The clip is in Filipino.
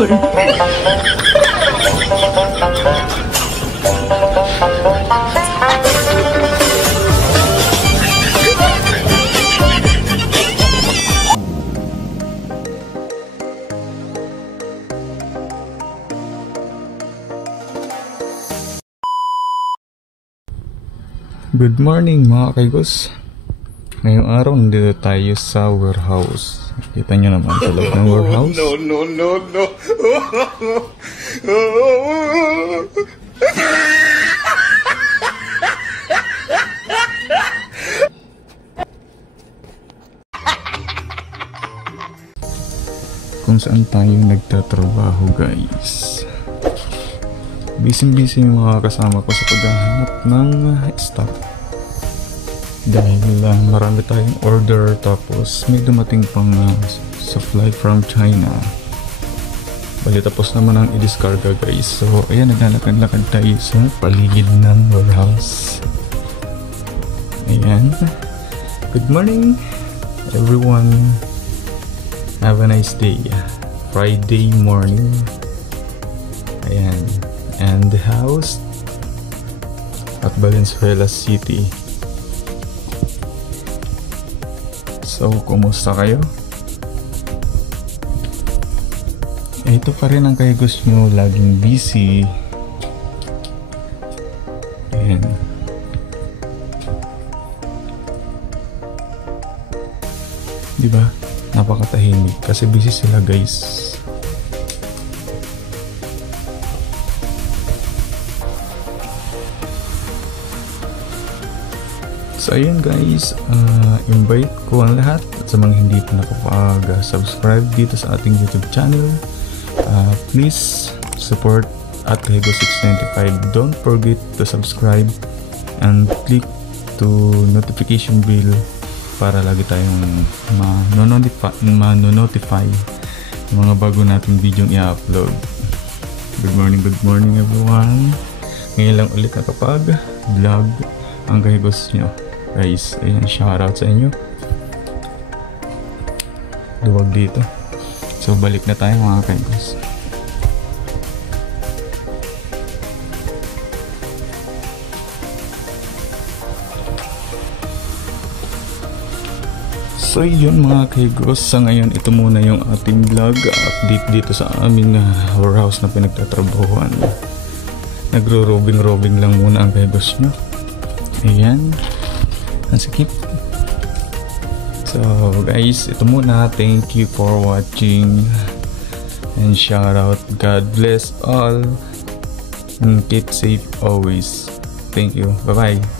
Good morning mga kaigos. Ngayong araw nandito tayo sa warehouse. Kita nyo naman sa loob ng warehouse. No. Kung saan tayo nagtatrabaho, guys. Busy yung mga kasama ko sa paghahanap ng stock. Dahil marami tayong order, tapos may dumating pang supply from China. Bali tapos naman ang i-discarga, guys. So ayan, naglalakad-lakad tayo sa paligid ng warehouse. Ayan. Good morning everyone. Have a nice day. Friday morning. Ayan. And the house at Valenzuela City. So, kumusta kayo? Ito pa rin ang kaigos nyo, laging busy. Ayan. Diba? Napakatahimik kasi busy sila, guys. So ayan guys, invite ko ang lahat sa mga hindi pa nakapag-subscribe dito sa ating YouTube channel. Please support at Kahego695. Don't forget to subscribe and click to notification bell para lagi tayong ma-notify ng mga bago nating video i-upload. Good morning everyone. Ngayon lang ulit nakapag-vlog ang Kahegos nyo. Guys, ayan, shoutout sa inyo. Duwag dito. So balik na tayo mga Kahegos. So yun mga Kahegos, sa ngayon ito muna yung ating vlog update dito sa aming warehouse na pinagtatrabahuan. Nagro-robing lang muna ang Kahegos nyo. Ayan, nasikip. So guys, ito muna. Thank you for watching and shout out. God bless all and keep safe always. Thank you. Bye bye.